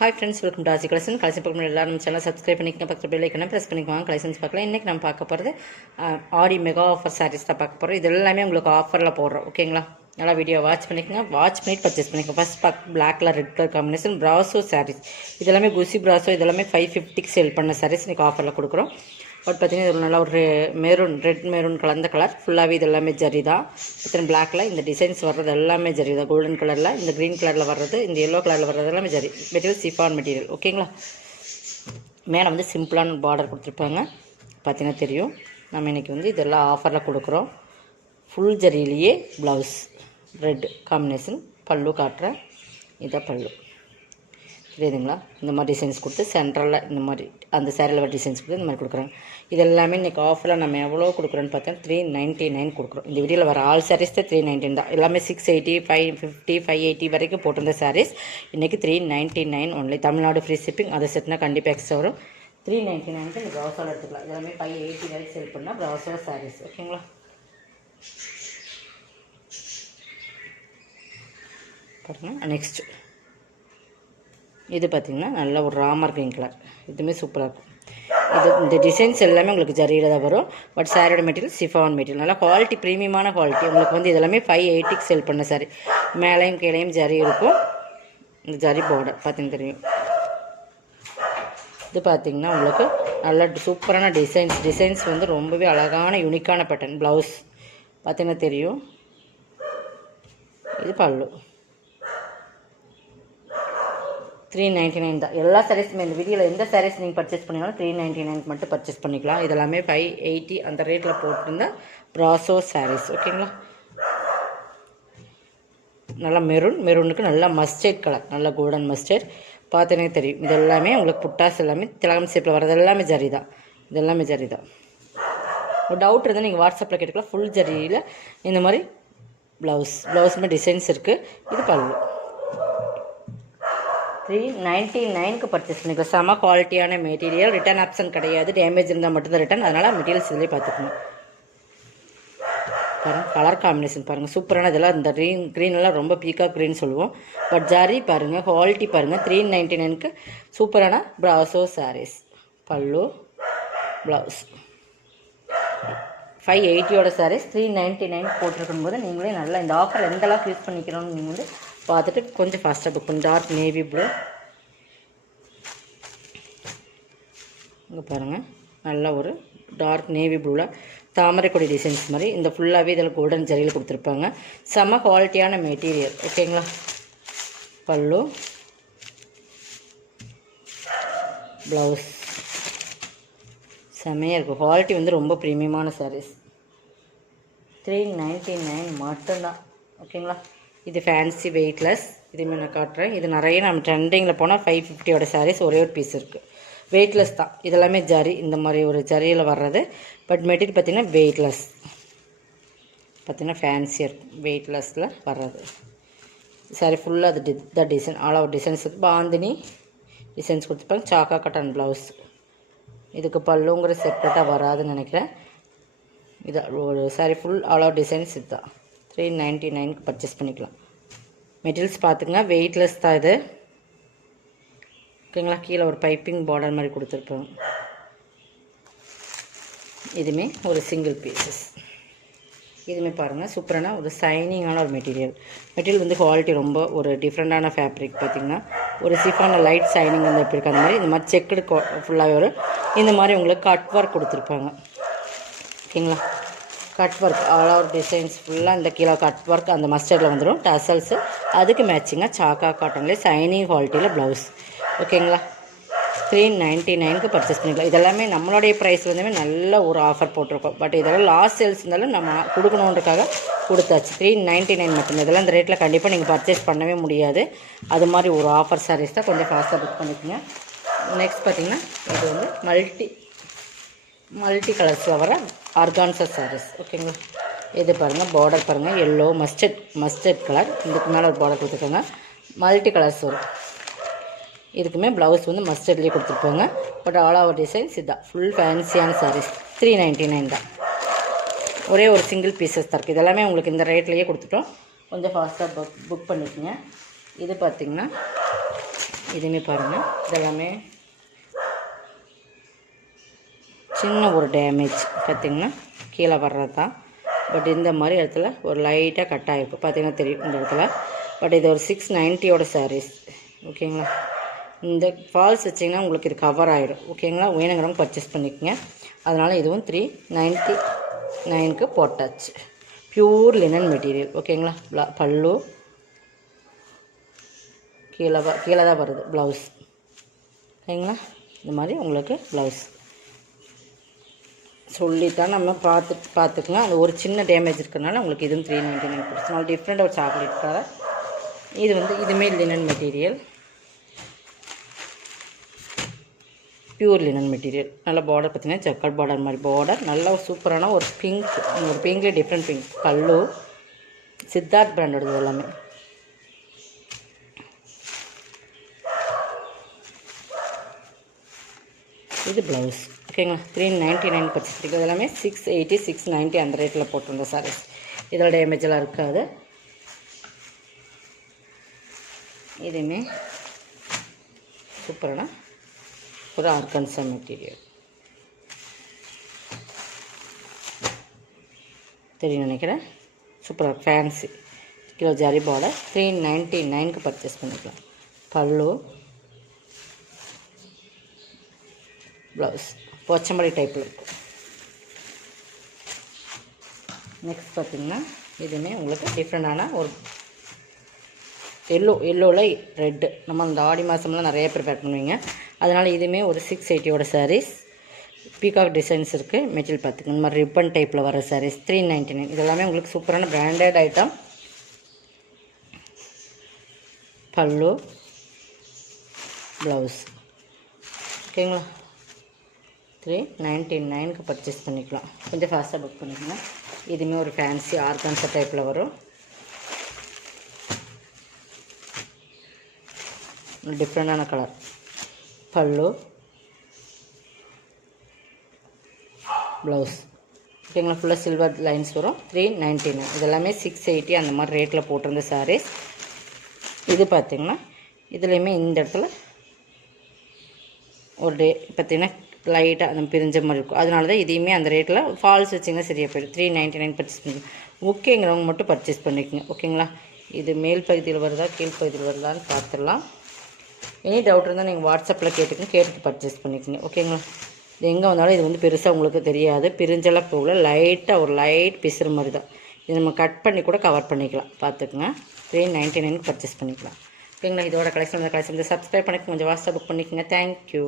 Hi friends, welcome to ஆசி collection. Collection பார்க்க எல்லாரும் சேனல் சப்ஸ்கிரைப் பண்ணிக்கங்க, பக்கத்தில் பெல் ஐக்கனை ப்ரெஸ் பண்ணிக்குவாங்க. கலெக்ஷன்ஸ் பார்க்கலாம். இன்றைக்கி நம்ம பார்க்க போகிறது ஆடி மெகா ஆஃபர் சாரீஸ் தான் பார்க்க போகிறோம். இது எல்லாமே உங்களுக்கு ஆஃபரில் போடுறோம். ஓகேங்களா, நல்லா வீடியோ வாட்ச் பண்ணிக்கோங்க, வாட்ச் பண்ணிட்டு பர்ச்சேஸ் பண்ணிக்கோங்க. First black colour red colour combination brasso sarees. இதெல்லாமே குசி ப்ராசோ, இதெல்லாமே 550க்கு சேல் பண்ண சாரீஸ் இன்றைக்கி ஆஃபரில் கொடுக்குறோம். பட் பார்த்தீங்கன்னா இது நல்லா ஒரு மெரூன், ரெட் மெரூன் கலந்த கலர். ஃபுல்லாகவே இது எல்லாமே ஜரி தான். இத்தனை பிளாக்கில் இந்த டிசைன்ஸ் வர்றது எல்லாமே ஜரி தான். கோல்டன் கலரில், இந்த க்ரீன் கலரில் வர்றது, இந்த எல்லோ கலரில் வர்றது எல்லாமே ஜரி மெட்டீரியல், சிஃபான் மெட்டீரியல். ஓகேங்களா, மேலே வந்து சிம்பிளான பார்டர் கொடுத்துருப்பாங்க. பார்த்தீங்கன்னா தெரியும். நம்ம இன்றைக்கி வந்து இதெல்லாம் ஆஃபரில் கொடுக்குறோம். ஃபுல் ஜரியிலேயே ப்ளவுஸ் ரெட் காம்பினேஷன். பல்லு காட்டுறேன், இதான் பல்லு. தெரியுதுங்களா? இந்த மாதிரி டிசைன்ஸ் கொடுத்து சென்ட்ரலில் இந்த மாதிரி அந்த சேரீல வர டிசைன்ஸ் கொடுத்து இந்த மாதிரி கொடுக்குறாங்க. இது எல்லாமே இன்றைக்கி ஆஃபரில் நம்ம எவ்வளோ கொடுக்குறோன்னு பார்த்தா 399 கொடுக்குறோம். இந்த வீடியோவில் வர ஆல் சாரீஸ் தான் 399 தான். எல்லாமே 680, 550, 580 வரைக்கும் போட்டிருந்த சாரீஸ் இன்றைக்கி 399 ஒன்லி. Tamil Nadu free shipping. அதை செட்னா கண்டிப்பாக எக்ஸ்ட்ரா வரும். 399க்கு இந்த ப்ரௌசரில் எடுத்துக்கலாம். இதெல்லாமே 580 வரைக்கும் சேல் பண்ணால் ப்ரௌசர் சாரீஸ். ஓகேங்களா, பாருங்கள். நெக்ஸ்ட்டு இது பார்த்திங்கன்னா நல்ல ஒரு ராமர் க்ரீன் கலர். இதுவுமே சூப்பராக இருக்கும். இந்த டிசைன்ஸ் எல்லாமே உங்களுக்கு ஜரியில் தான் வரும். பட் சாரியோட மெட்டீரியல் சிஃபான் மெட்டீரியல். நல்லா குவாலிட்டி, ப்ரீமியமான குவாலிட்டி. உங்களுக்கு வந்து இதெல்லாமே 580க்கு சேல் பண்ண சாரி. மேலேயும் கீழேயும் ஜரி இருக்கும். இந்த ஜரி பார்டர் பார்த்திங்கன்னா தெரியும். இது பார்த்திங்கன்னா உங்களுக்கு நல்ல சூப்பரான டிசைன்ஸ் வந்து ரொம்பவே அழகான யூனிக்கான பேட்டர்ன். ப்ளவுஸ் பார்த்திங்கன்னா தெரியும். இது பல்லு. 399 தான். எல்லா சாரீஸுமே இந்த வீடியோவில் எந்த சாரீஸ் நீங்கள் பர்ச்சேஸ் பண்ணிங்கனாலும் 399 மட்டும் பர்ச்சேஸ் பண்ணிக்கலாம். இதெல்லாமே 580 அந்த ரேட்டில் போட்டிருந்த ப்ராசோ சாரீஸ். ஓகேங்களா, நல்லா மெரூனுக்கு நல்லா மஸ்டர்ட் கலர், நல்லா கோல்டன் மஸ்டர்ட். பார்த்தீங்கன்னா தெரியும். இது எல்லாமே உங்களுக்கு புட்டாஸ் எல்லாமே திலகம் ஷேப்பில் வர்றது எல்லாமே ஜரி தான். இதெல்லாமே ஜரி தான். ஒரு டவுட் இருந்தால் நீங்கள் வாட்ஸ்அப்பில் கேட்டுக்கலாம். ஃபுல் ஜரியில் இந்த மாதிரி ப்ளவுஸுமே டிசைன்ஸ் இருக்குது. இது பல்லு. 399க்கு பர்ச்சேஸ் பண்ணிக்கலாம். செம குவாலிட்டியான மெட்டீரியல். ரிட்டர்ன் ஆப்ஷன் கிடையாது. டேமேஜ் இருந்தால் மட்டும்தான் ரிட்டர்ன். அதனால் மெட்டீரியல்ஸ் இதிலே பார்த்துக்கணும். பாருங்கள், கலர் காம்பினேஷன் பாருங்கள், சூப்பரான. இதெல்லாம் இந்த க்ரீனெல்லாம் ரொம்ப பீக்காக க்ரீன் சொல்லுவோம். பட் ஜாரி பாருங்கள், குவாலிட்டி பாருங்கள். 399க்கு சூப்பரான ப்ராசோ சாரீஸ். பல்லு, ப்ளவுஸ். 580யோட சாரீஸ் 399 போட்டிருக்கும் போது நீங்களே நல்லா இந்த ஆஃபர் எந்த அளவுக்கு யூஸ் பண்ணிக்கிறோன்னு நீங்கள் வந்து பார்த்துட்டு கொஞ்சம் ஃபாஸ்ட்டாக புக் பண்ணி. Dark navy blue. இங்கே பாருங்கள், நல்ல ஒரு டார்க் நேவி ப்ளூவில் தாமரைக்கொடி டிசைன்ஸ் மாதிரி. இந்த ஃபுல்லாகவே இதில் கோல்டன் ஜரியில் கொடுத்துருப்பாங்க. செம்ம குவாலிட்டியான மெட்டீரியல். ஓகேங்களா, பல்லு, ப்ளவுஸ் செம்மையாக இருக்கும். குவாலிட்டி வந்து ரொம்ப ப்ரீமியமான சாரீஸ். 399 மட்டும்தான். ஓகேங்களா, இது ஃபேன்சி வெயிட்லெஸ். இதுவுமே நான் காட்டுறேன். இது நிறைய நம்ம ட்ரெண்டிங்கில் போனால் 550யோட சாரீஸ் ஒரே ஒரு பீஸ் இருக்குது. வெயிட்லெஸ் தான். இதெல்லாமே ஜரி, இந்த மாதிரி ஒரு ஜரியில் வர்றது. பட் மெட்டீரியல் பார்த்திங்கன்னா வெயிட்லெஸ். பார்த்திங்கன்னா ஃபேன்சியாக இருக்கும். வெயிட்லெஸில் வர்றது சாரி. ஃபுல்லாக அது the design, all over designs இருக்குது. பாந்தினி டிசைன்ஸ் கொடுத்துருப்பாங்க. சாக்கா கட்டன் ப்ளவுஸ். இதுக்கு பல்லுங்கிற செப்பரேட்டாக வராதுன்னு நினைக்கிறேன். இது ஒரு sorry full all over designs. இதுதான் 399க்கு பர்ச்சேஸ் பண்ணிக்கலாம். மெட்டீரியல்ஸ் பார்த்துங்க, வெயிட்லெஸ் தான் இது. ஓகேங்களா, கீழே ஒரு பைப்பிங் பார்டர் மாதிரி கொடுத்துருப்போம். இதுவுமே ஒரு சிங்கிள் பீசஸ். இதுவுமே பாருங்கள், சூப்பரான ஒரு சைனிங்கான ஒரு மெட்டீரியல் வந்து குவாலிட்டி ரொம்ப ஒரு டிஃப்ரெண்ட்டான ஃபேப்ரிக். பார்த்திங்கன்னா ஒரு சிஃபான லைட் சைனிங் வந்து எப்படி இருக்கு அந்த மாதிரி. இந்த மாதிரி செக்குடு ஃபுல்லாகவே வரும். இந்த மாதிரி உங்களுக்கு கட் ஒர்க் கொடுத்துருப்பாங்க. ஓகேங்களா, cut work all over designs ஃபுல்லாக இந்த கீழே கட் ஒர்க் அந்த மஸ்டர்டில் வந்துடும். டசல்ஸு அதுக்கு மேட்சிங்காக சாக்கா காட்டன்லேயே சைனிங் குவாலிட்டியில் ப்ளவுஸ். ஓகேங்களா, 399க்கு பர்ச்சேஸ் பண்ணிக்கலாம். இதெல்லாமே நம்மளுடைய ப்ரைஸ் வந்துமே நல்ல ஒரு ஆஃபர் போட்டிருக்கோம். பட் இதெல்லாம் லாஸ்ட் சேல்ஸ் இருந்தாலும் நம்ம கொடுக்கணுன்றக்காக கொடுத்தாச்சு. 399 மட்டும். இதெல்லாம் இந்த ரேட்டில் கண்டிப்பாக நீங்கள் பர்ச்சேஸ் பண்ணவே முடியாது. அது மாதிரி ஒரு ஆஃபர் சாரீஸ் தான். கொஞ்சம் ஃபாஸ்ட்டாக புக் பண்ணிக்கோங்க. நெக்ஸ்ட் பார்த்திங்கன்னா இது வந்து மல்டி கலர்ஸில் வர ஆர்கான்சா சாரீஸ். ஓகேங்களா, இது பாருங்கள், பார்டர் பாருங்கள், எல்லோ மஸ்டர்ட் கலர். இதுக்கு மேலே ஒரு பார்டர் கொடுத்துருக்காங்க. மல்டி கலர்ஸ் வரும். இதுக்குமே ப்ளவுஸ் வந்து மஸ்டர்ட்லேயே கொடுத்துருப்பாங்க. பட் ஆல் ஓவர் டிசைன்ஸ் இதுதான். ஃபுல் ஃபேன்சியான சாரீஸ். 399 தான். ஒரே ஒரு சிங்கிள் பீசஸ் தான் இருக்குது. இதெல்லாமே உங்களுக்கு இந்த ரேட்லேயே கொடுத்துட்டோம். கொஞ்சம் ஃபாஸ்ட்டாக புக் பண்ணிக்கோங்க. இது பார்த்திங்கன்னா இதுவுமே பாருங்கள், இதெல்லாமே சின்ன ஒரு டேமேஜ் பார்த்திங்கன்னா கீழே வர்றது தான். பட் இந்த மாதிரி இடத்துல ஒரு லைட்டாக கட் ஆகிருக்கும், பார்த்திங்கன்னா தெரியும் இந்த இடத்துல. பட் இது ஒரு 690 சாரீஸ், ஓகேங்களா. இந்த ஃபால்ஸ் வச்சிங்கன்னா உங்களுக்கு இது கவர் ஆகிடும், ஓகேங்களா. வேணுங்கிறவங்க பர்ச்சேஸ் பண்ணிக்கோங்க. அதனால் இதுவும் 399க்கு போட்டாச்சு. பியூர் லினன் மெட்டீரியல், ஓகேங்களா. பல்லு கீழே தான் வருது, ப்ளவுஸ், ஓகேங்களா. இந்த மாதிரி உங்களுக்கு ப்ளவுஸ் சொல்லித்தான் நம்ம பார்த்துக்கலாம். அது ஒரு சின்ன டேமேஜ் இருக்கிறதுனால உங்களுக்கு இதுவும் 399 கொடுத்து. நாலு டிஃப்ரெண்ட் ஒரு சாக்லேட் கலர். இது இதுவுமே linen material, pure linen material. நல்ல பார்டர் பார்த்தீங்கன்னா செக்கர் பார்டர் மாதிரி பார்டர், நல்ல சூப்பரான ஒரு பிங்க், ஒரு பிங்க்லேயே டிஃப்ரெண்ட் பிங்க். பல்லு சித்தார்த் பிராண்டோடது எல்லாமே. இது ப்ளவுஸ், ஓகேங்களா. 399 பர்ச்சேஸ் பண்ணிக்கிறது. எல்லாமே 680 690 அந்த ரேட்டில் போட்டிருந்த சாரீஸ். இதில் டேமேஜெல்லாம் இருக்காது. இதுவுமே சூப்பரான ஒரு ஆர்கன்சா மெட்டீரியல் தெரியும் நினைக்கிறேன். சூப்பராக ஃபேன்சி கிலோ ஜரி பார்டர். 399க்கு பர்ச்சேஸ் பண்ணிக்கலாம். பல்லு ப்ளவுஸ் போச்சம்படி டைப்பில் இருக்கும். நெக்ஸ்ட் பார்த்திங்கன்னா இதுவுமே உங்களுக்கு டிஃப்ரெண்டான ஒரு எல்லோவில் ரெட்டு. நம்ம அந்த ஆடி மாதம்லாம் நிறைய ப்ரிப்பேர் பண்ணுவீங்க. அதனால் இதுவுமே ஒரு 680 சாரீஸ். பீகாக் டிசைன்ஸ் இருக்குது. மெட்டீரியல் பார்த்துக்கோங்க, இந்த மாதிரி ரிப்பன் டைப்பில் வர சாரீஸ் 399. இதெல்லாமே உங்களுக்கு சூப்பரான பிராண்டட் ஐட்டம். பல்லு ப்ளவுஸ், ஓகேங்களா. 399க்கு பர்ச்சேஸ் பண்ணிக்கலாம். கொஞ்சம் ஃபாஸ்ட்டாக புக் பண்ணிக்கலாம். இதுவுமே ஒரு ஃபேன்சி ஆர்கான்சா டைப்பில் வரும். டிஃப்ரெண்டான கலர். பல்லு ப்ளவுஸ், ஓகேங்களா. ஃபுல்லாக சில்வர் லைன்ஸ் வரும். 399. இதெல்லாமே 680 அந்த மாதிரி ரேட்டில் போட்டிருந்த சாரீஸ். இது பார்த்திங்கன்னா இதுலேயுமே இந்த இடத்துல ஒரு பார்த்திங்கன்னா லைட்டாக அந்த பிரிஞ்ச மாதிரி இருக்கும். அதனால தான் இதையுமே அந்த ரேட்டில் ஃபால்ஸ் வச்சிங்கன்னா சரியாக போய்டும். 399 பர்ச்சேஸ் பண்ணிக்கலாம். ஓகேங்கிறவங்க மட்டும் பர்ச்சேஸ் பண்ணிக்கோங்க, ஓகேங்களா. இது மேல் பகுதியில் வருதா கீழ்ப்பகுதியில் வருதான்னு பார்த்துடலாம். எனி டவுட் இருந்தால் நீங்கள் வாட்ஸ்அப்பில் கேட்டுட்டு பர்ச்சேஸ் பண்ணிக்கோங்க, ஓகேங்களா. இது எங்கே வந்தாலும் இது பெருசாக உங்களுக்கு தெரியாது. பிரிஞ்செல்லாம் போகல, லைட்டாக ஒரு லைட் பிசுறு மாதிரி தான். இது நம்ம கட் பண்ணி கூட கவர் பண்ணிக்கலாம், பார்த்துக்குங்க. 399க்கு பர்ச்சேஸ் பண்ணிக்கலாம், ஓகேங்களா. இதோட கலெக்ஷன் சப்ஸ்கிரைப் பண்ணிக்கோங்க, கொஞ்சம் வாட்ஸ்அப் புக் பண்ணிக்கோங்க. தேங்க்யூ.